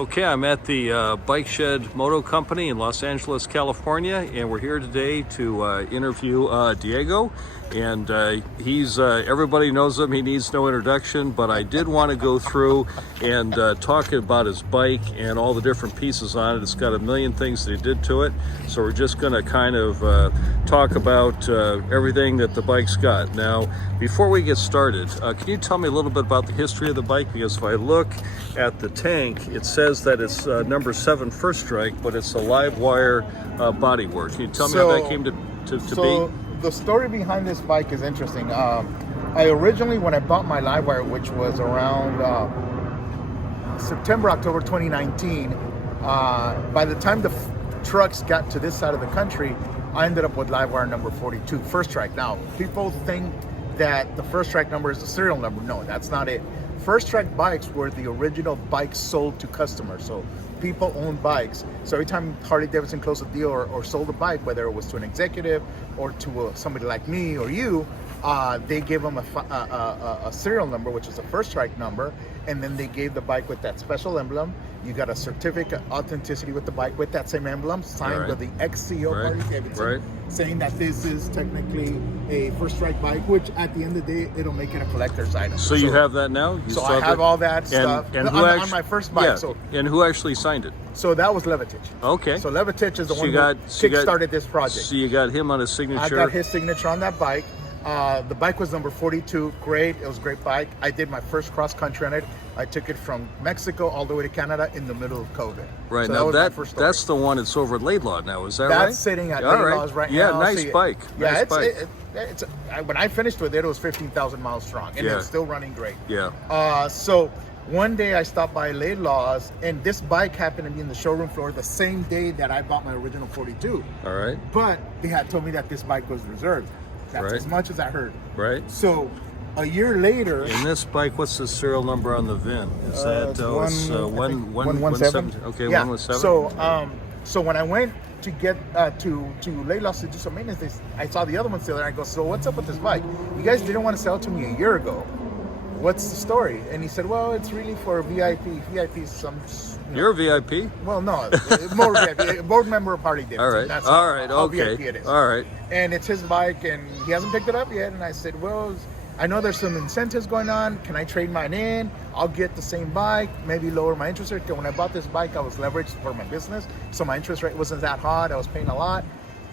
Okay, I'm at the Bike Shed Moto Company in Los Angeles, California, and we're here today to interview Diego. And he's everybody knows him. He needs no introduction, but I did want to go through and talk about his bike and all the different pieces on it. It's got a million things that he did to it, so we're just going to kind of talk about everything that the bike's got. Now, before we get started, can you tell me a little bit about the history of the bike? Because if I look at the tank, it says that it's number 7 first strike, but it's a LiveWire bodywork. Can you tell me how that came to be? The story behind this bike is interesting. I originally, when I bought my LiveWire, which was around September, October 2019, by the time the trucks got to this side of the country, I ended up with LiveWire number 42, first strike. Now, people think that the first strike number is the serial number. No, that's not it. First strike bikes were the original bikes sold to customers. So people own bikes. So every time Harley Davidson closed a deal or sold a bike, whether it was to an executive or to somebody like me or you, they gave them a serial number, which is a first strike number, and then they gave the bike with that special emblem. You got a certificate of authenticity with the bike with that same emblem, signed by the ex-CEO Harley Davidson, saying that this is technically a first strike bike, which at the end of the day, it'll make it a collector's item. So you have that now? So I have all that stuff on my first bike. Yeah. And who actually signed it? So that was Levitich. Okay. So Levitich is the one who kick-started this project. So you got him on his signature? I got his signature on that bike. The bike was number 42. Great. It was a great bike. I did my first cross country on it. I took it from Mexico all the way to Canada in the middle of COVID. Right. So now that's the one that's over at Laidlaw now. Is that right? That's sitting at Laidlaw's right now. Yeah, nice bike. Yeah, nice when I finished with it, it was 15,000 miles strong, and it's still running great. Yeah. So one day I stopped by Laidlaw's, and this bike happened to be in the showroom floor the same day that I bought my original 42. All right. But they had told me that this bike was reserved. That's as much as I heard. Right. So a year later. In this bike, what's the serial number on the VIN? Is that 117? Okay, yeah. 117. So when I went to get to Laidlaw's to do some maintenance, I saw the other one still there. I go, so what's up with this bike? You guys didn't want to sell it to me a year ago. What's the story? And he said, well, it's really for VIP. VIP is some. You're a VIP? Well, no, more VIP. Board member of Harley Davidson. All right. That's all right. how Okay. VIP it is. All right. And it's his bike, and he hasn't picked it up yet. And I said, well, I know there's some incentives going on. Can I trade mine in? I'll get the same bike, maybe lower my interest rate. Because when I bought this bike, I was leveraged for my business, so my interest rate wasn't that hot. I was paying a lot.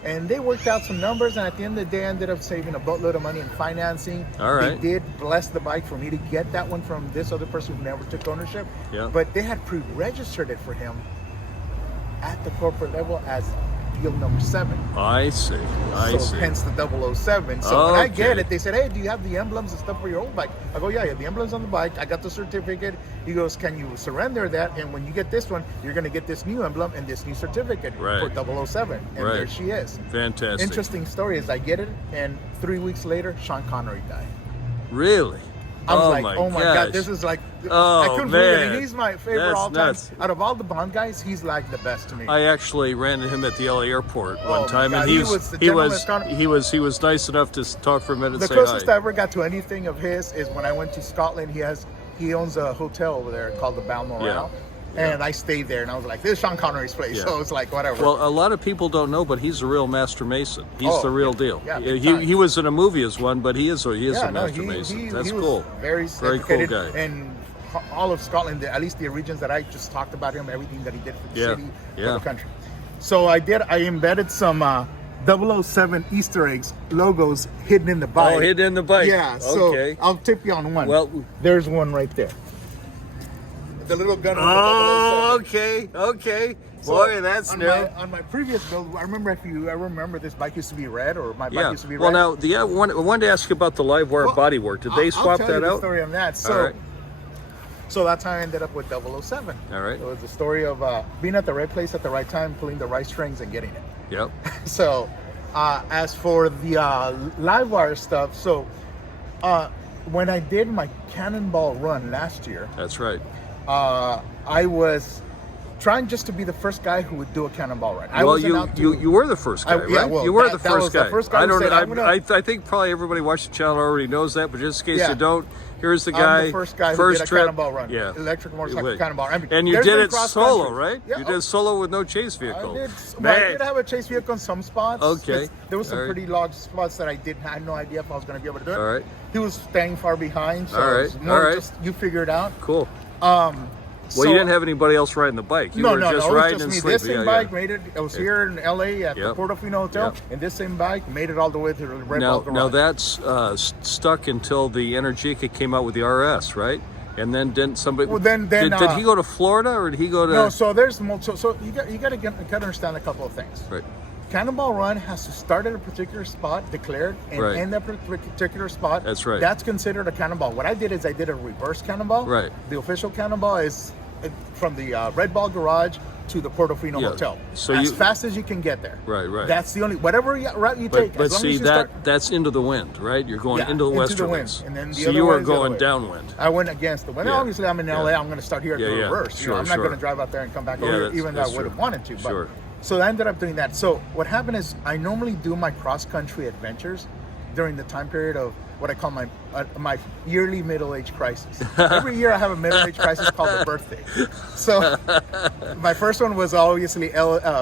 And they worked out some numbers, and at the end of the day, I ended up saving a boatload of money in financing. All right. They did bless the bike for me to get that one from this other person who never took ownership. Yeah. But they had pre-registered it for him at the corporate level as deal number 7. I see. Hence the 007. So when I get it, they said, hey, do you have the emblems and stuff for your old bike? I go, yeah, the emblems on the bike. I got the certificate. He goes, can you surrender that? And when you get this one, you're going to get this new emblem and this new certificate for 007. And there she is. Fantastic. Interesting story is I get it, and 3 weeks later, Sean Connery died. Really? I was like, oh my God, this is like, I couldn't believe it. And he's my favorite all time. Out of all the Bond guys, he's like the best to me. I actually ran into him at the LA airport one time, God, and he was nice enough to talk for a minute and say hi. The closest I ever got to anything of his is when I went to Scotland. He owns a hotel over there called the Balmoral. And I stayed there, and I was like, this is Sean Connery's place. So it's like, whatever. Well, a lot of people don't know, but he's a real master mason. He's the real deal. Yeah, he was in a movie as one, but he is a master mason. That's cool. Very cool guy. And all of Scotland, at least the regions that I just talked about him, everything that he did for the city, for the country. So I embedded some 007 Easter eggs, logos hidden in the bike. Oh, hidden in the bike. Yeah, so I'll tip you on one. Well, there's one right there. The little gun. Oh, okay. Boy, that's new. On my previous build, I remember this bike used to be red, or my bike used to be red. Well, now, I wanted to ask you about the LiveWire bodywork. Did they swap that out? I'll tell you the story on that. So that's how I ended up with 007. All right. It was the story of being at the right place at the right time, pulling the right strings, and getting it. Yep. So, as for the LiveWire stuff, when I did my Cannonball Run last year. That's right. I was trying just to be the first guy who would do a cannonball run. You were the first guy, right? Yeah, well, you were that the first was guy. The first guy I think probably everybody watching the channel already knows that, but just in case you don't, here's the guy. I'm the first guy who did a cannonball run. Yeah. Electric motorcycle cannonball run. And you did it solo, right? Yeah, you did solo with no chase vehicle. I did have a chase vehicle in some spots. Okay. There was some pretty large spots that I had no idea if I was going to be able to do it. All right. He was staying far behind, so all it was more just you figure it out. Cool. Well, you didn't have anybody else riding the bike. You were just riding and sleeping. This same bike made it. I was here in LA at the Portofino Hotel, and this same bike made it all the way to the Red Ball Garage. Now that's stuck until the Energica came out with the RS, right? And then didn't somebody? Well, then did he go to Florida or did he go to? No. So there's so you got to understand a couple of things. Right. Cannonball Run has to start at a particular spot, declared, and end at a particular spot. That's right. That's considered a cannonball. What I did is I did a reverse cannonball. Right. The official cannonball is from the Red Ball Garage to the Portofino Hotel. So as fast as you can get there. Right. That's the only whatever route you take. But see that's into the wind, right? You're going into the westerlies. And then so you were going downwind. I went against the wind. Obviously, I'm in LA. I'm going to start here at the reverse. Sure, I'm not going to drive out there and come back over, even though I would have wanted to. But so I ended up doing that. So what happened is I normally do my cross-country adventures during the time period of what I call my yearly middle-age crisis. Every year I have a middle-age crisis called the birthday. So my first one was obviously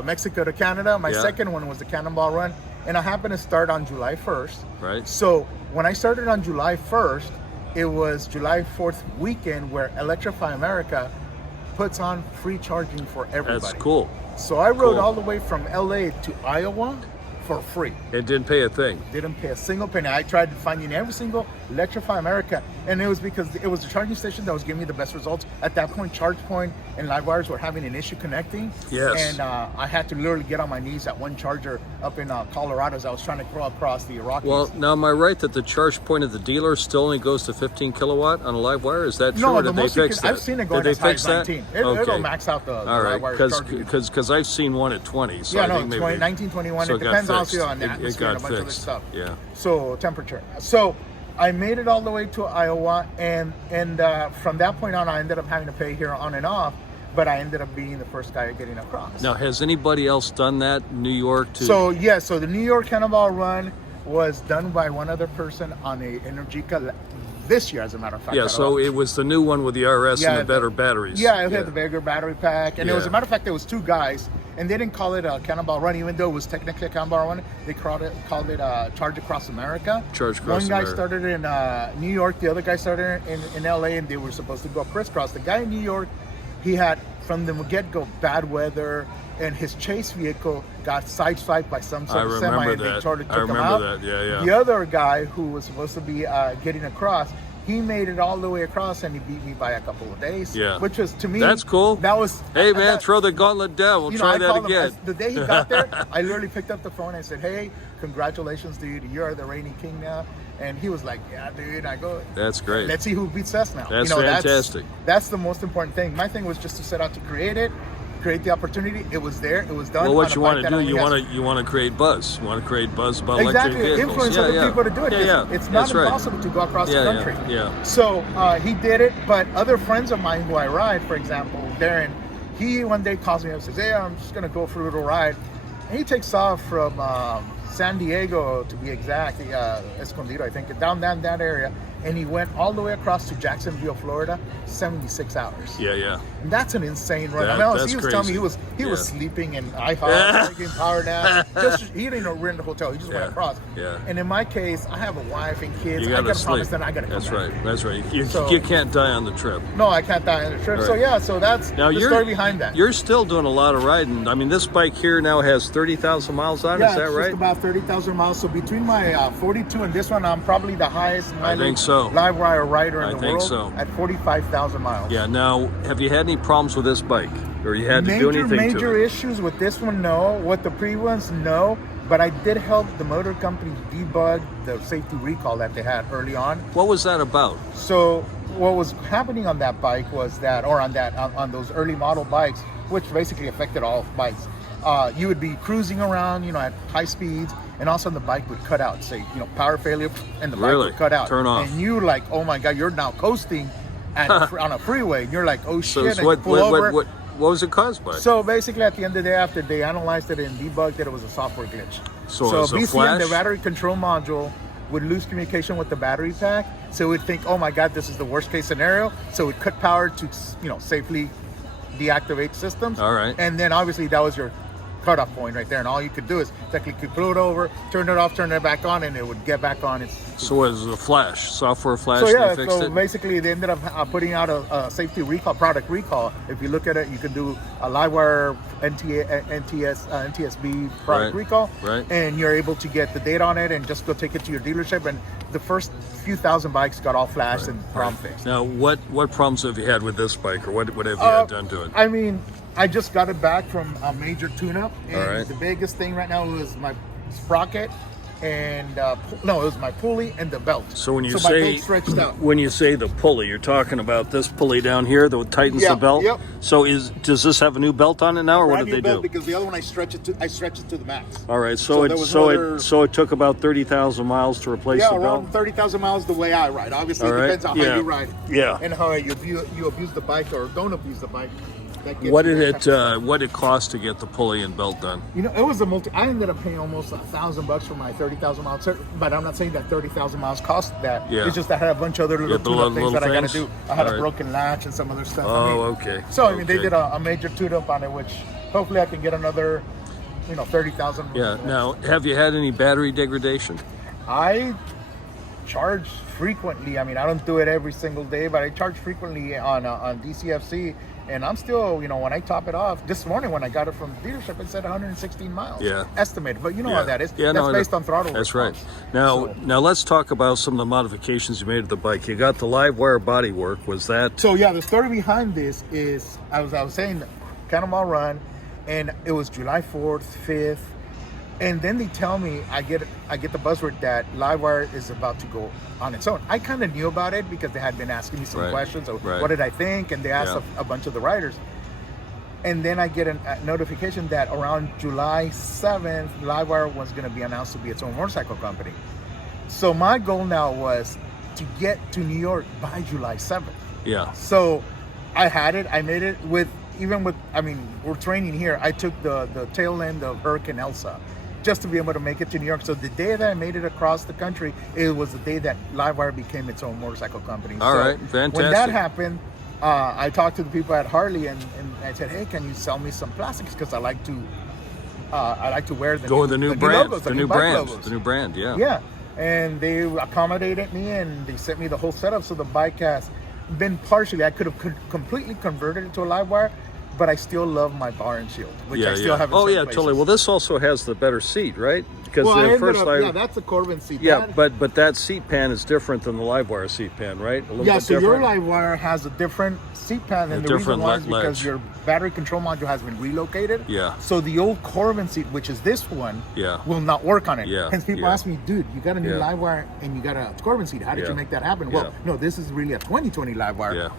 Mexico to Canada. My second one was the Cannonball Run. And I happened to start on July 1st. Right. So when I started on July 1st, it was July 4th weekend where Electrify America puts on free charging for everybody. That's cool. So I rode all the way from LA to Iowa for free. It didn't pay a thing. Didn't pay a single penny. I tried finding every single Electrify America, and it was because it was the charging station that was giving me the best results. At that point, ChargePoint and LiveWires were having an issue connecting. Yes. And I had to literally get on my knees at one charger up in Colorado as I was trying to crawl across the Rockies. Well, now am I right that the charge point of the dealer still only goes to 15 kilowatt on a LiveWire? Is that true? No, or did they fix that? I've seen it going as high as 19. It'll max out the LiveWire charging. Because I've seen one at 20. So I think 19, 21. It depends also on the atmosphere and a bunch of other stuff. Yeah. So temperature. So I made it all the way to Iowa, and from that point on, I ended up having to pay here on and off. But I ended up being the first guy getting across. Now, has anybody else done that in New York too? So the New York Cannonball Run was done by one other person on a Energica this year, as a matter of fact. Yeah, so it was the new one with the RS and the better batteries. Yeah, it had the bigger battery pack, and it was, a matter of fact, there was two guys, and they didn't call it a Cannonball Run, even though it was technically a Cannonball Run. They called it Charge Across America. One guy started in New York, the other guy started in LA, and they were supposed to go crisscross. The guy in New York, he had, from the get-go, bad weather, and his chase vehicle got sideswiped by some sort of semi, and they took him out. The other guy, who was supposed to be getting across, he made it all the way across, and he beat me by a couple of days. Yeah, which was, to me, that's cool. That was, hey man, throw the gauntlet down. We'll try that again. The day he got there, I literally picked up the phone and I said, "Hey, congratulations, dude! You're the reigning king now." And he was like, "Yeah, dude." I go, "That's great. Let's see who beats us now." That's fantastic. That's the most important thing. My thing was just to set out to create the opportunity. It was there. It was done. Well, what you want to do, you want to create buzz. You want to create buzz about electric vehicles. Influence other people to do it. It's not impossible to go across the country. So he did it, but other friends of mine who I ride, for example, Darren, he one day calls me up and says, "Hey, I'm just gonna go for a little ride," and he takes off from San Diego, to be exact, Escondido, I think, down that area, and he went all the way across to Jacksonville, Florida, 76 hours. Yeah. And that's an insane run. I mean, he was telling me he was sleeping in IHOP, taking power nap. He didn't even rent a hotel. He just went across. Yeah. And in my case, I have a wife and kids. I got to promise that I got to come back. That's right. You can't die on the trip. No, I can't die on the trip. Right. So that's the story behind that. You're still doing a lot of riding. I mean, this bike here now has 30,000 miles on it. Is that right? Just about 30,000 miles. So between my 42 and this one, I'm probably the highest LiveWire rider in the world at 45,000 miles. Yeah. Now, have you had any problems with this bike, or you had to do anything to it? Major issues with this one, no. With the pre-ones, no. But I did help the motor company debug the safety recall that they had early on. What was that about? So what was happening on that bike was that, or on those early model bikes, which basically affected all bikes, you would be cruising around, at high speeds, and all of a sudden the bike would cut out. Say, power failure, and the bike would cut out. Turn off. And you're like, oh my God, you're now coasting on a freeway. And you're like, oh shit, So what was it caused by? So basically, at the end of the day, after they analyzed it and debugged it, it was a software glitch. So it was a BCM, flash? the battery control module, would lose communication with the battery pack. So it would think, oh my God, this is the worst case scenario. So it would cut power to, safely deactivate systems. All right. And then obviously that was your cutoff point right there. And all you could do is technically pull it over, turn it off, turn it back on, and it would get back on. So it was a flash, software flash. So yeah, they fixed so it? basically they ended up putting out a safety recall, product recall. If you look at it, you can do a LiveWire NTSB product recall, right. And you're able to get the data on it and just go take it to your dealership. And the first few thousand bikes got all flashed and problem fixed. Now, what problems have you had with this bike, or what have you had done to it? I mean, I just got it back from a major tune-up, and All right. the biggest thing right now was my sprocket. And it was my pulley and the belt. So when you my say bolt stretched out. when you say the pulley, you're talking about this pulley down here that tightens the belt. Yep. So does this have a new belt on it now, or what did they do? Because the other one I stretch it to the max. All right, so it took about 30,000 miles to replace the belt. Around 30,000 miles the way I ride. Obviously, it depends on how you ride. Yeah. And how you abuse the bike or don't abuse the bike. What did it cost to get the pulley and belt done? It was I ended up paying almost $1,000 for my 30,000 miles. But I'm not saying that 30,000 miles cost that. Yeah. It's just that I had a bunch of other little tune-up things that I got to do. I had a broken latch and some other stuff. Okay. So they did a major tune-up on it, which hopefully I can get another, 30,000. Yeah. Now, have you had any battery degradation? I charge frequently. I mean, I don't do it every single day, but I charge frequently on DCFC. And I'm still, when I top it off, this morning when I got it from the dealership, it said 116 miles. Yeah. Estimated. But you know how that is. Yeah, that's based on throttle That's response. right. Now let's talk about some of the modifications you made to the bike. You got the LiveWire bodywork. Was that? So yeah, the story behind this is I was saying Cannonball Run, and it was July 4th, 5th. And then they tell me I get the buzzword that LiveWire is about to go on its own. I kind of knew about it because they had been asking me some questions of what did I think, and they asked a bunch of the riders. And then I get a notification that around July 7th, LiveWire was going to be announced to be its own motorcycle company. So my goal now was to get to New York by July 7th. Yeah. So I had it. I made it we're training here. I took the tail end of Hurricane Elsa just to be able to make it to New York. So the day that I made it across the country, it was the day that LiveWire became its own motorcycle company. All right, fantastic. When that happened, I talked to the people at Harley and I said, hey, can you sell me some plastics? Because I like to wear the new brand, logos, the new brand, yeah. Yeah, and they accommodated me and they sent me the whole setup. So the bike has been partially, I could have completely converted it to a LiveWire, but I still love my bar and shield, which I still have in some places. Totally. Well, this also has the better seat, right? Because that's a Corbin seat. Yeah, but that seat pan is different than the LiveWire seat pan, right? A little bit so different. your LiveWire has a different seat pan, and the reason why is because your battery control module has been relocated. Yeah. So the old Corbin seat, which is this one, will not work on it. Yeah. Hence people ask me, dude, you got a new LiveWire and you got a Corbin seat. How did you make that happen? Well, no, this is really a 2020 LiveWire. Yeah.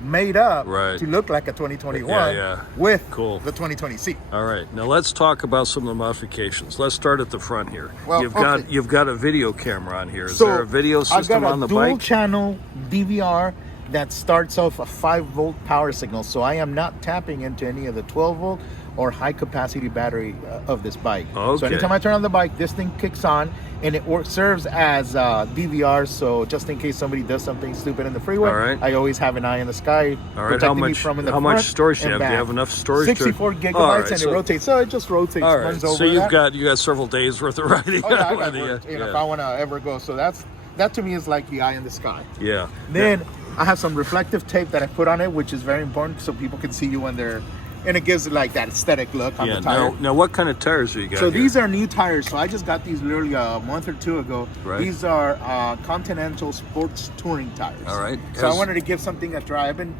Made up to look like a 2021 with the 2020 seat. All right, now let's talk about some of the modifications. Let's start at the front here. Well, you've got a video camera on here. Is there a video system on the bike? I've got a dual channel DVR that starts off a 5-volt power signal, so I am not tapping into any of the 12-volt or high-capacity battery of this bike. Okay. So anytime I turn on the bike, this thing kicks on, and it serves as DVR, so just in case somebody does something stupid in the freeway, I always have an eye in the sky protecting me from in the front. How much storage do you have? Do you have enough storage? 64 gigabytes, and it rotates. So it just rotates. All right, so you got several days worth of riding. Oh, yeah, I got work, if I want to ever go. So that to me is like the eye in the sky. Yeah. Then I have some reflective tape that I put on it, which is very important so people can see you when they're, and it gives it like that aesthetic look on the tire. Now what kind of tires do you got So here? these are new tires. So I just got these literally a month or two ago. Right. These are Continental sports touring tires. All right. So I wanted to give something a try. I've been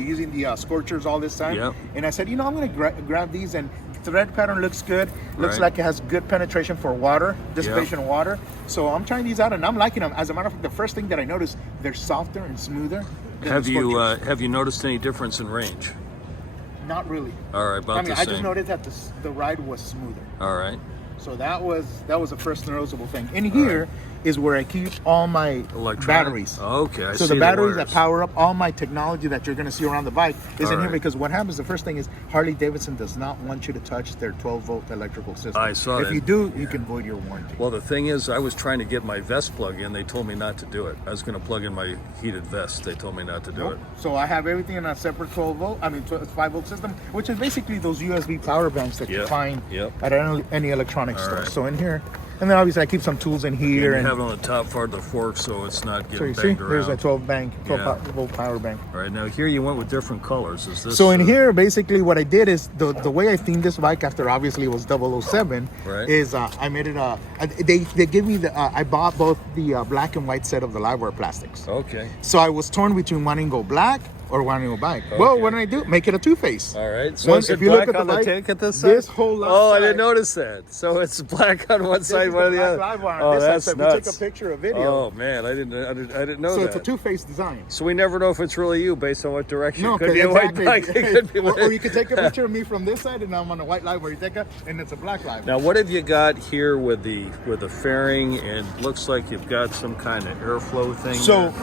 using the Scorchers all this time. Yep. And I said, I'm going to grab these, and thread pattern looks good. Looks like it has good penetration for water, dissipation of water. So I'm trying these out and I'm liking them. As a matter of fact, the first thing that I noticed, they're softer and smoother than have the you Scorchers. have you noticed any difference in range? Not really. All right, about the same. I just noticed that the ride was smoother. All right. So that was the first noticeable thing. In here, is where I keep all my batteries. Okay, I so see the batteries that wires. power up all my technology that you're going to see around the bike is in here, right. because what happens, the first thing is Harley Davidson does not want you to touch their 12-volt electrical system. I saw if that. you do, you can void your warranty. Well, the thing is, I was trying to get my vest plug in. They told me not to do it. I was going to plug in my heated vest. They told me not to do it. So I have everything in a separate 5-volt system, which is basically those USB power banks that you find at any electronics store. Right. So in here, and then obviously I keep some tools in here. You And have it on the top part of the fork, so it's not so getting you see, banged around. there's a 12-volt power bank. All right, now here you went with different colors. Is this? So in here, basically what I did is the way I themed this bike, after obviously it was 007, Right. is I made it they give me I bought both the black and white set of the LiveWire plastics. Okay. So I was torn between wanting to go black or wanting to go black. Well, what did I do? Make it a two-face. All right. So is it if you look black at on the bike, tank at this side? this whole left I side, didn't notice that. So it's black on one side, one on the other. LiveWire. Oh, This that's side, nuts. we took a picture, a video. Oh man, I didn't know So that. it's a two-face design. So we never know if it's really you based on what direction. No, It could be a white bike. It could be or you could take a picture of me from this side, and I'm on a white live, where you take and it's a black live. Now, what have you got here with the fairing? And looks like you've got some kind of airflow thing.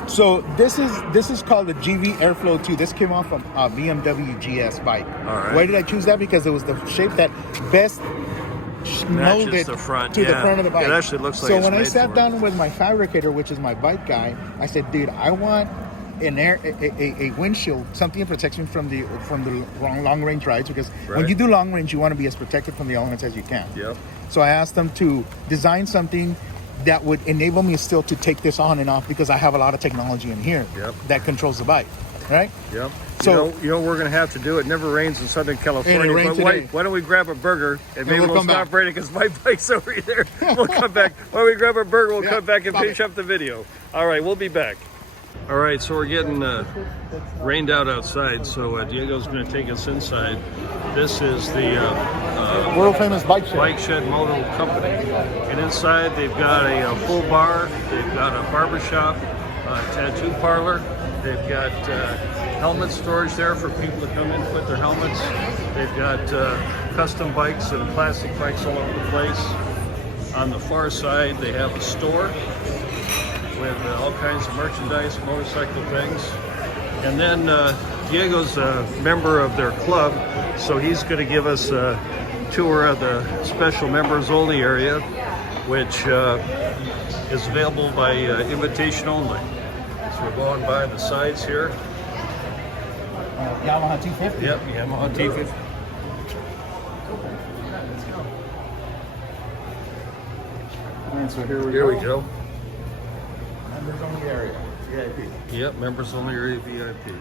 So this is called the GV Airflow 2. This came off of a BMW GS bike. All right. Why did I choose that? Because it was the shape that best molded the front, to the front of the bike. It actually looks like so it's when I made sat for down with my fabricator, which is my bike guy, I said, dude, I want a windshield, something that protects me from the long range rides, because when you do long range, you want to be as protected from the elements as you can. Yep. So I asked them to design something that would enable me still to take this on and off, because I have a lot of technology in here that controls the bike, right? Yep. So you know we're going to have to do it. Never rains in Southern California. And it rained but today. why don't we grab a burger and maybe we'll we'll come stop back. raining, because my bike's over there. We'll come back. Why don't we grab a burger? We'll come back and stop finish it. up the video. All right, we'll be back. All right, so we're getting rained out outside, so Diego's going to take us inside. This is the world famous Bike Shed. Bike Shed Moto Company. And inside they've got a full bar, they've got a barber shop, tattoo parlor, they've got helmet storage there for people to come in and put their helmets. They've got custom bikes and plastic bikes all over the place. On the far side they have a store with all kinds of merchandise, motorcycle things. And then Diego's a member of their club, so he's going to give us a tour of the special members only area, which is available by invitation only. So we're going by the sides here. Yamaha T50. Yep, Yamaha T50. All right, so here Here we go. Members only area, VIP. Yep, members only area VIP.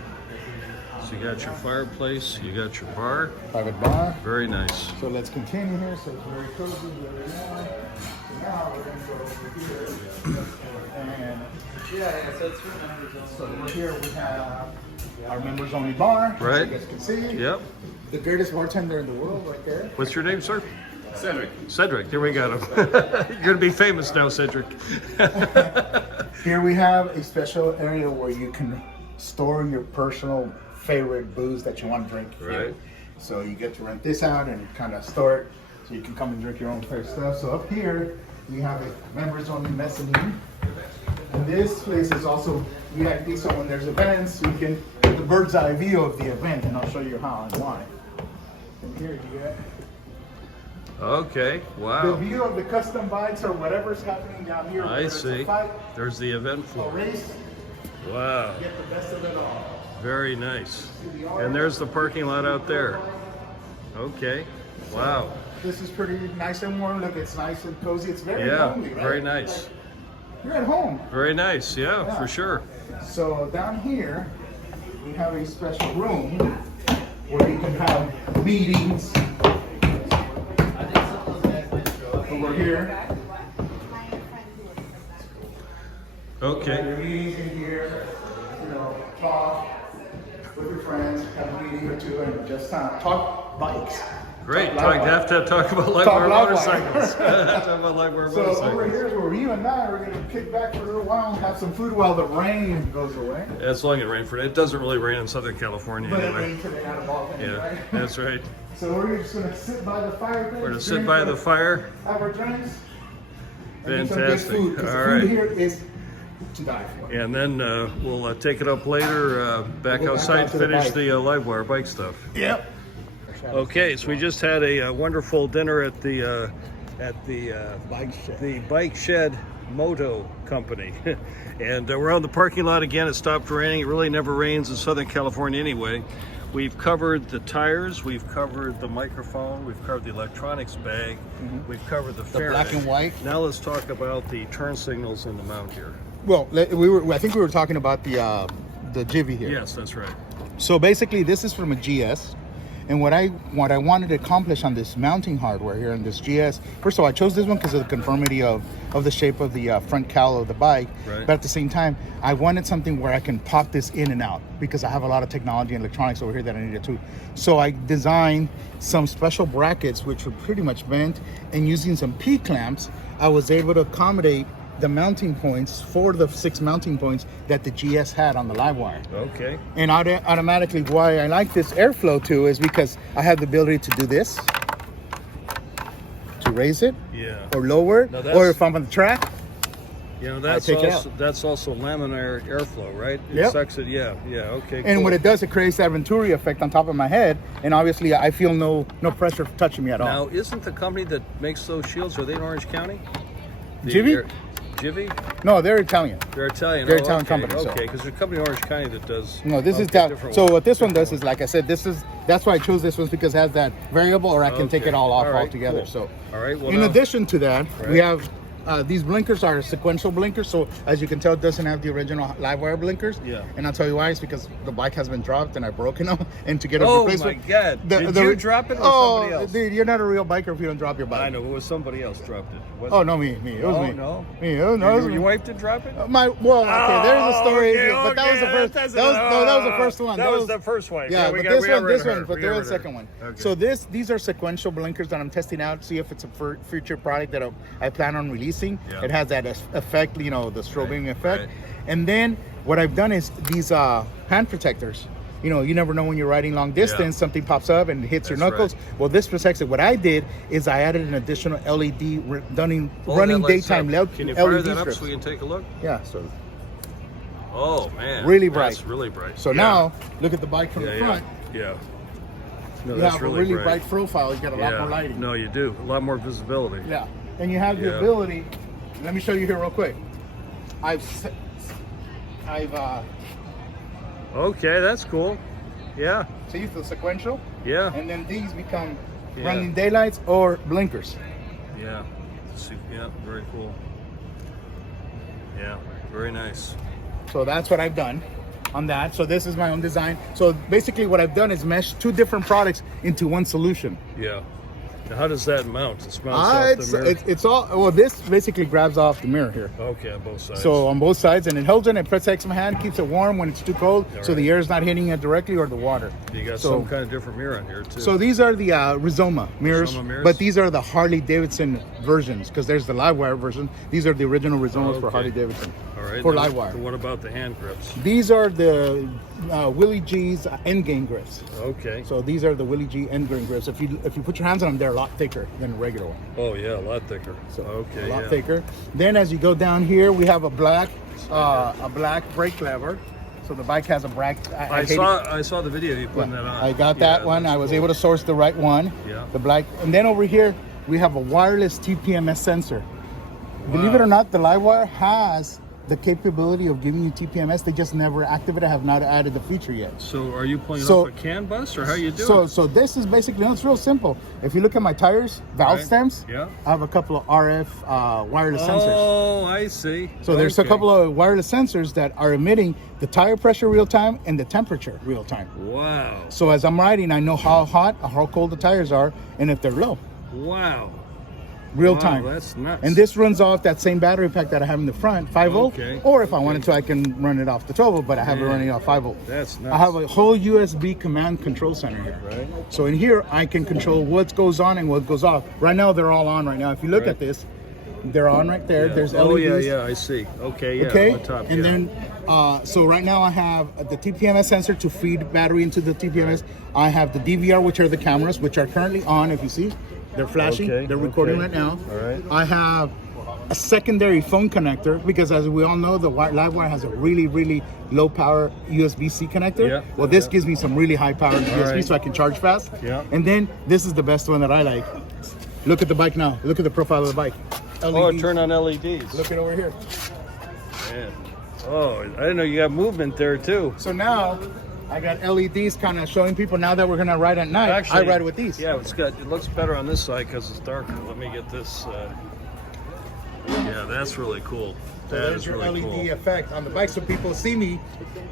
So you got your fireplace, you got your bar. Private bar. Very nice. So let's continue here. So it's very cozy, very warm. So now we're going to go over here. And so over here we have our members only bar. Right. As you guys can see. Yep. The greatest bartender in the world right there. What's your name, sir? Cedric. Cedric. Here we got him. You're going to be famous now, Cedric. Here we have a special area where you can store your personal favorite booze that you want to drink. Right. So you get to rent this out and kind of store it, so you can come and drink your own favorite stuff. So up here we have a members only mezzanine. And this place is also VIP, so when there's events, you can get the bird's eye view of the event, and I'll show you how and why. And here you get Okay, the wow. view of the custom bikes or whatever's happening down here. I whether it's a see. fight, There's the event a floor. race, Wow, get the best of it all. very nice. And there's the parking lot out there. Okay, wow. This is pretty nice and warm. Look, it's nice and cozy. It's very Yeah, homely, right? very nice. You're at home. Very nice, yeah, Yeah. for sure. So down here, we have a special room where you can have meetings. Over here. Okay, Your meetings in here, talk with your friends, have a meeting or two, and just talk bikes. great. Talk I have to talk about Talk LiveWire LiveWire. motorcycles. Talk about LiveWire So over motorcycles. here is where you and I are going to kick back for a little while and have some food while the rain goes away. As long as it rains for it. It doesn't really rain in Southern California But it anyway. rained today out of all things, Yeah, right? that's right. So we're just going to sit by the fireplace. We're gonna sit by the fire. Have our drinks. and some good Fantastic. food. 'Cause All the right. food here is to die for. And then we'll take it up later, back We'll go back outside out to to the finish bike. the LiveWire bike stuff. Yep. Okay, so we just had a wonderful dinner at the Bike Shed Moto Company, and we're on the parking lot again. It stopped raining. It really never rains in Southern California anyway. We've covered the tires, we've covered the microphone, we've covered the electronics bag, we've covered the fairing. black and white. Now let's talk about the turn signals in the mount here. Well, I think we were talking about the Jivvy here. Yes, that's right. So basically, this is from a GS, and what I wanted to accomplish on this mounting hardware here in this GS. First of all, I chose this one because of the conformity of the shape of the front cowl of the bike. Right. But at the same time, I wanted something where I can pop this in and out because I have a lot of technology and electronics over here that I needed too. So I designed some special brackets which were pretty much bent, and using some P clamps, I was able to accommodate the mounting points for the 6 mounting points that the GS had on the LiveWire. Okay. And automatically, why I like this airflow too is because I have the ability to do this, to raise it, Yeah. or lower it, Now or if I'm on the track, You know, take it out. that's also laminar airflow, right? It Yep. sucks it. Yeah. Okay. and cool. what it does, it creates that Venturi effect on top of my head, and obviously I feel no pressure touching me at all. Now, isn't the company that makes those shields, are they in Orange County? Jivvy? Jivvy? No, they're Italian. They're Italian. They're Oh, Italian okay, company, so- Okay, because there's a company in Orange County that does. No, this is okay, that. different So one. what this one does is, like I said, that's why I chose this one, because it has that variable, or I can take Okay. it all off All right, altogether. cool. So, All right. Well, in now- addition to that, we Right. have these blinkers are sequential blinkers. So as you can tell, it doesn't have the original LiveWire blinkers. Yeah. And I'll tell you why. It's because the bike has been dropped and I've broken them. And to get a Oh replacement. my God! Did you drop it or somebody else? Dude, you're not a real biker if you don't drop your bike. I know it was somebody else dropped it. Oh no, me. It was Oh, me. no? Me. It was me. Your wife did drop it? Okay, there's a story, but that was the first. That's That was the first one. That was the first one. Yeah, we but got- this we got one, rid this of her. one, but We there got is a rid of second her. one. Okay. So these are sequential blinkers that I'm testing out, see if it's a future product that I plan on releasing. Yeah. It has that effect, the strobing effect. right. And then what I've done is these hand protectors. You never know when you're riding long distance, something pops up and hits your That's knuckles. right. Well, this protects it. What I did is I added an additional LED running Oh, that lights daytime up. LED Can you fire that up strips. so we can take a look? Yeah, so Oh man, Really bright. That's really bright. so Yeah. now look at the bike from the front. Yeah. No, You that's have a really bright profile. You got a lot Yeah. more lighting. No, you do. A lot more visibility. Yeah, and you have the Yeah. ability. Let me show you here real quick. I've Okay, that's cool. Yeah. see the sequential, Yeah. and then these become Yeah. running daylights or blinkers. Yeah. Yeah. Very cool. Yeah. Very nice. So that's what I've done on that. So this is my own design. So basically, what I've done is mesh 2 different products into one solution. Yeah. Now, how does that mount? It mounts off the mirror. It's all well. This basically grabs off the mirror here. Okay, on both sides. So on both sides, and it holds it and protects my hand, keeps it warm when it's too cold, All so the right. air is not hitting it directly or the water. you got so- some kind of different mirror on here too. So these are the Rizoma mirrors, Rizoma mirrors? but these are the Harley Davidson versions, because there's the LiveWire version. These are the original Rizomas for Okay. Harley Davidson. all right. For now, LiveWire. What about the hand grips? These are the Willie G's Endgame grips. Okay. So these are the Willie G Endgame grips. If you put your hands on them, they're a lot thicker than a regular one. Oh yeah, a lot thicker. So okay, a lot yeah. thicker. Then as you go down here, we have a black brake lever. So the bike has a brake. I hate it. saw the video you putting that on. I got that Yeah, one. that's I was cool. able to source the right one. Yeah. The black. And then over here, we have a wireless TPMS sensor. Believe Wow. it or not, the LiveWire has the capability of giving you TPMS. They just never activated, have not added the feature yet. So are you pulling So- off a CAN bus or how you do it? So this is basically, it's real simple. If you look at my tires, valve Right. stems, Yeah. I have a couple of RF wireless sensors. Oh, I see. So there's a Okay. couple of wireless sensors that are emitting the tire pressure real time and the temperature real time. Wow. So as I'm riding, I know how hot or how cold the tires are and if they're low, Wow. real Wow, time. that's nuts. And this runs off that same battery pack that I have in the front, 5 volt. Okay, Or if I wanted to, I can run it off the 12 volt, but I have it Man, running off 5 volt. that's nuts. I have a whole USB command control center here. Right. So in here, I can control what goes on and what goes off. Right now, they're all on right now. If you look Right. at this, they're on right there. Yeah. There's Oh LEDs. yeah, I see. Okay, yeah. Okay, On the top, and yeah. then so right now I have the TPMS sensor to feed battery into the TPMS. I have the DVR, which are the cameras, which are currently on. If you see, they're flashing. Okay, They're recording okay. right now. All right. I have a secondary phone connector, because as we all know, the LiveWire has a really, really low power USB-C connector. Yeah. Well, this gives me some really high power USB, right. so I can charge fast. Yeah. And then this is the best one that I like. Look at the bike now. Look at the profile of the bike. Oh, turn on LEDs. Look at over here. Man. Oh, I didn't know you got movement there too. So now I got LEDs kind of showing people now that we're gonna ride at night. Actually, I ride with these. Yeah, it looks better on this side because it's darker. Let me get this. Yeah, that's really cool. So That there's is your really LED cool. effect on the bike, so people see me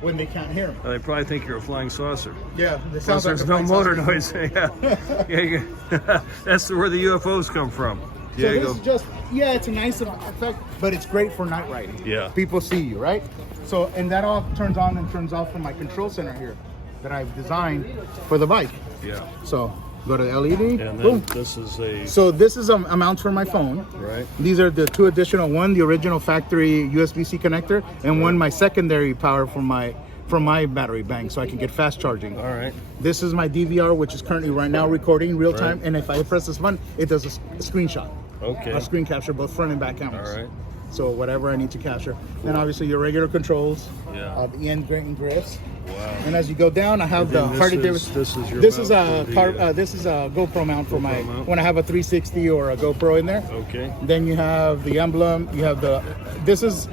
when they can't hear me. They probably think you're a flying saucer. Yeah, it Plus, sounds like there's a no flying motor saucer. noise. Yeah, that's where the UFOs come from. So Diego. this is just, yeah, it's a nice effect, but it's great for night riding. Yeah. People see you, right? So, and that all turns on and turns off from my control center here that I've designed for the bike. Yeah. So go to the LED. And then Boom. this is a So this is a mount for my phone. right. These are the two additional, one the original factory USB-C connector, and one my secondary power from my battery bank, so I can get fast charging. All right. This is my DVR, which is currently right now recording real time, Right. and if I press this button, it does a screenshot. Okay. A screen capture, both front and back cameras. All right. So whatever I need to capture. Then obviously your regular controls, Yeah. the end grain grips. Wow. And as you go down, I have And the then this Harley is- Davidson. this is your This is mount a for the, this is a GoPro mount for my GoPro mount. when I have a 360 or a GoPro in there. Okay. Then you have the emblem. You have the. This is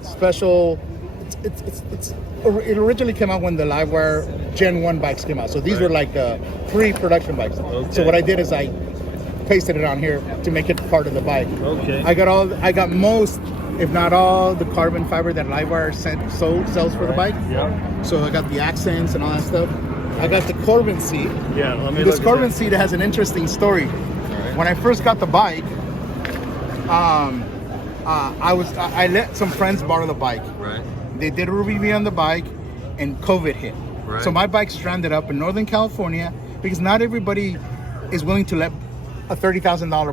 special. It originally came out when the LiveWire Gen 1 bikes came out. So these Right. were like the pre-production bikes. Okay. So what I did is I pasted it on here to make it part of the bike. Okay. I got most, if not all, the carbon fiber that LiveWire sells for the bike. Yeah. So I got the accents and all that stuff. I got the Corbin seat. Yeah. Let me This look at Corbin that. seat has an interesting story. right. When I first got the bike, I let some friends borrow the bike. Right. They did a review on the bike, and COVID hit. Right. So my bike stranded up in Northern California because not everybody is willing to let a $30,000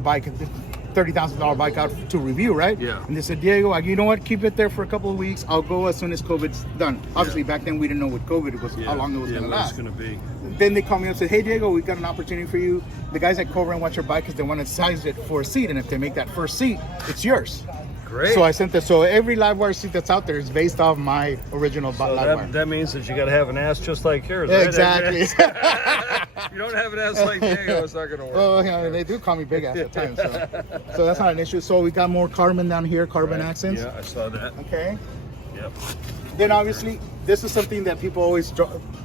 bike out to review, right? Yeah. And they said, Diego, you know what? Keep it there for a couple of weeks. I'll go as soon as COVID's done. Obviously, back then we didn't know what COVID was, how long it was going to last. going to be. Then they called me up and said, hey, Diego, we've got an opportunity for you. The guys at Cobra watch your bike because they want to size it for a seat. And if they make that first seat, it's yours. Great. So I sent this. So every LiveWire seat that's out there is based off my original LiveWire. That means that you got to have an ass just like yours. Yeah, right? exactly. You don't have an ass like Diego, it's not going to work. Oh, yeah, they do call me big ass at times. So that's not an issue. So we got more carbon down here, carbon Right. accents. Yeah, I saw that. Okay. Yep. Then obviously, this is something that people always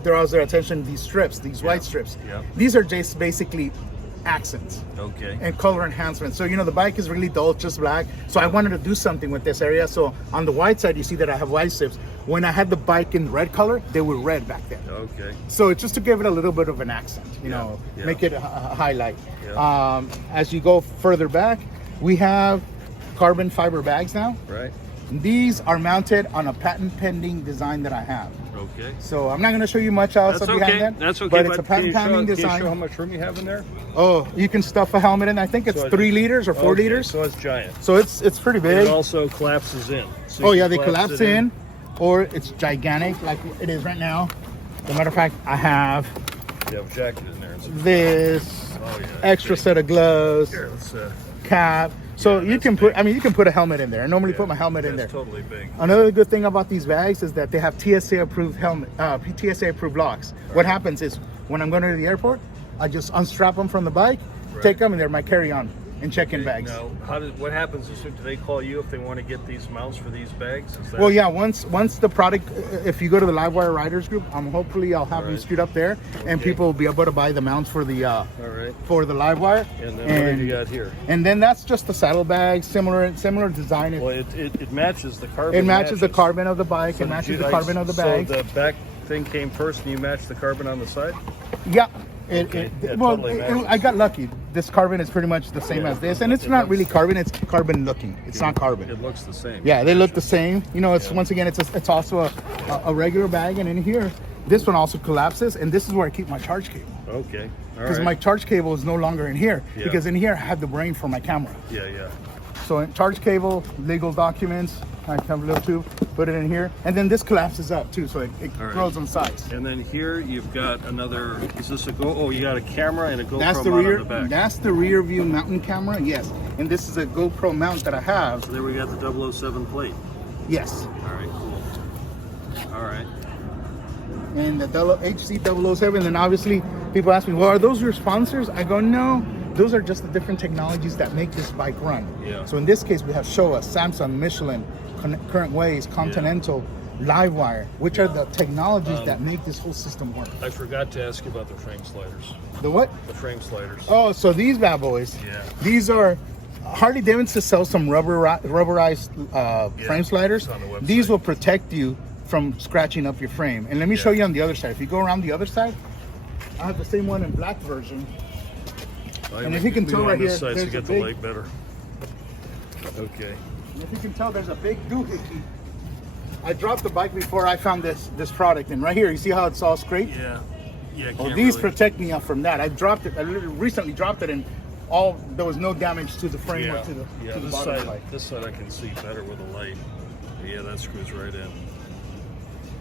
draws their attention. These strips, these white strips. Yeah. These are just basically accents Okay. and color enhancement. So the bike is really dull, just black. So I wanted to do something with this area. So on the white side, you see that I have white strips. When I had the bike in red color, they were red back then. Okay. So it's just to give it a little bit of an accent, Yeah. make it a highlight. Yeah. As you go further back, we have carbon fiber bags now. Right. These are mounted on a patent pending design that I have. Okay. So I'm not going to show you much else That's behind okay. that. That's okay. But it's a can you patent pending show, can you show how design. much room you have in there? Oh, you can stuff a helmet in. I think it's So 3 liters or 4 Okay, liters. So it's giant. So it's pretty And big. it also collapses in. So you Oh can yeah, they collapse it in, or it's gigantic like it is right now. As a matter of fact, I have You have a jacket in there. It's this Oh, yeah. extra set of gloves, Here, let's, cap. So Yeah, you that's can put, big. you can put a helmet in there. I normally yeah, put my helmet in there. that's totally big. Another good thing about these bags is that they have TSA approved helmet, TSA approved locks. What happens is when I'm going to the airport, I just unstrap them from the bike, Right. take them, and they're my carry-on and check-in bags. Now, what happens is, do they call you if they want to get these mounts for these bags? Is that, Well, yeah. Once the product, if you go to the LiveWire Riders group, hopefully I'll have them Right. screwed up there, and Okay. people will be able to buy the mounts for the All right. LiveWire. And then what have you got here? And then that's just the saddlebag, similar design. Well, it matches the carbon. It matches the carbon of the bike. So It did matches you, the like, carbon of the bag. So the back thing came first, and you matched the carbon on the side. Yeah. Okay, yeah, totally matches. I got lucky. This carbon is pretty much the same Yeah. as this, and it's It not looks- really carbon. It's carbon looking. It's not carbon. It looks the same. Yeah, they look the same. It's Yeah. once again, it's also a regular bag, and in here, this one also collapses, and this is where I keep my charge cable. Okay. All Because right. my charge cable is no longer in here, Yeah. because in here I have the brain for my camera. Yeah. So in charge cable, legal documents, I have a little tube. put it in here, and then this collapses up too, so it All right. grows on sides. And then here you've got another, is this a Go? Oh, you got a camera and a GoPro That's the mount rear. on the back. That's the rear view mountain camera. Yes, and this is a GoPro mount that I have. So there we got the 007 plate. Yes. All right, cool. All right. And the HC007. And then obviously people ask me, well, are those your sponsors? I go, no. Those are just the different technologies that make this bike run. Yeah. So in this case, we have Showa, Samsung, Michelin, Current Ways, Continental, LiveWire, which are the technologies that make this whole system work. I forgot to ask you about the frame sliders. The what? The frame sliders. Oh, so these bad boys. Yeah. These are Harley Davidson sells some rubberized frame sliders. it's on the website. These will protect you from scratching up your frame. And let me show you on the other side. If you go around the other side, I have the same one in black version. And if you can tell right here, side to there's a get the big, leg better. Okay. and if you can tell, there's a big doohickey. I dropped the bike before I found this product, and right here, you see how it's all scraped? Yeah. Yeah. Well, can't these really- protect me from that. I dropped it. I literally recently dropped it, and there was no damage to the frame or to the this bottom of the side, bike. this side I can see better with a light. Yeah, that screws right in.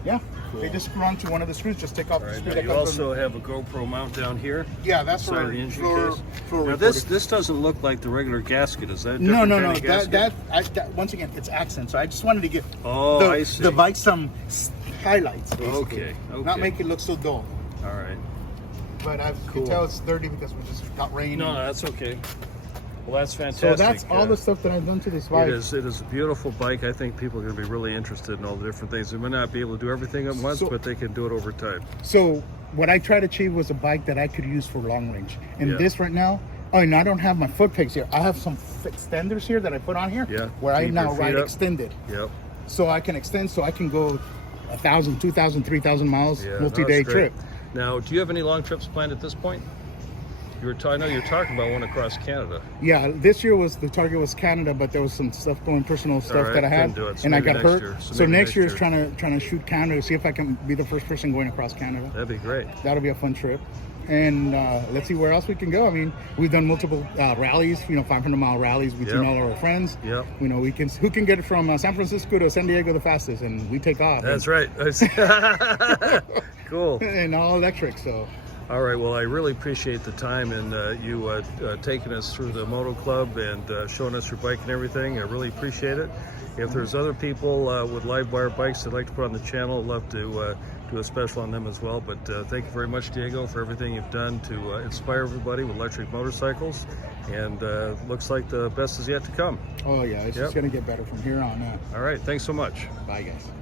Yeah. Cool. They just screw onto one of the screws. Just take off All the right. screw Now that you comes also have a GoPro mount down here. Yeah, that's Side for of the engine floor, case. floor Now this recording. doesn't look like the regular gasket. Is that a No, different no, kind no. of gasket? That once again, it's accent. So I just wanted to give I see. the bike some highlights. Basically. Okay, Not okay. make it look so dull. All right. But I Cool. can tell it's dirty because we just got rain. No, that's okay. Well, that's So fantastic. that's all the stuff that I've done to this bike. It is a beautiful bike. I think people are going to be really interested in all the different things. They may not be able to do everything at once, So- but they can do it over time. So what I tried to achieve was a bike that I could use for long range. And Yeah. this right now, oh, and I don't have my foot pegs here. I have some extenders here that I put on here Yeah. where I Keep now your feet ride up. extended. Yep. So I can extend, so I can go 1,000, 2,000, 3,000 miles, Yeah. multi-day that's great. trip. Now, do you have any long trips planned at this point? I know you're talking about one across Canada. Yeah, this year the target was Canada, but there was some stuff personal stuff right, that I had, couldn't do it. So and I maybe got next hurt. year. So maybe next year is year. trying to shoot Canada, see if I can be the first person going across Canada. That'd be great. That'll be a fun trip. And let's see where else we can go. I mean, we've done multiple rallies, 500-mile rallies between Yep. all of our friends. Yep. Who can get from San Francisco to San Diego the fastest, and we take off. That's right. Cool. And all electric. So All right. Well, I really appreciate the time and you taking us through the Moto Club and showing us your bike and everything. I really appreciate it. If there's other people with LiveWire bikes that'd like to put on the channel, I'd love to do a special on them as well. But thank you very much, Diego, for everything you've done to inspire everybody with electric motorcycles. And looks like the best is yet to come. oh yeah, it's Yep. just gonna get better from here on out. All right. Thanks so much. Bye guys.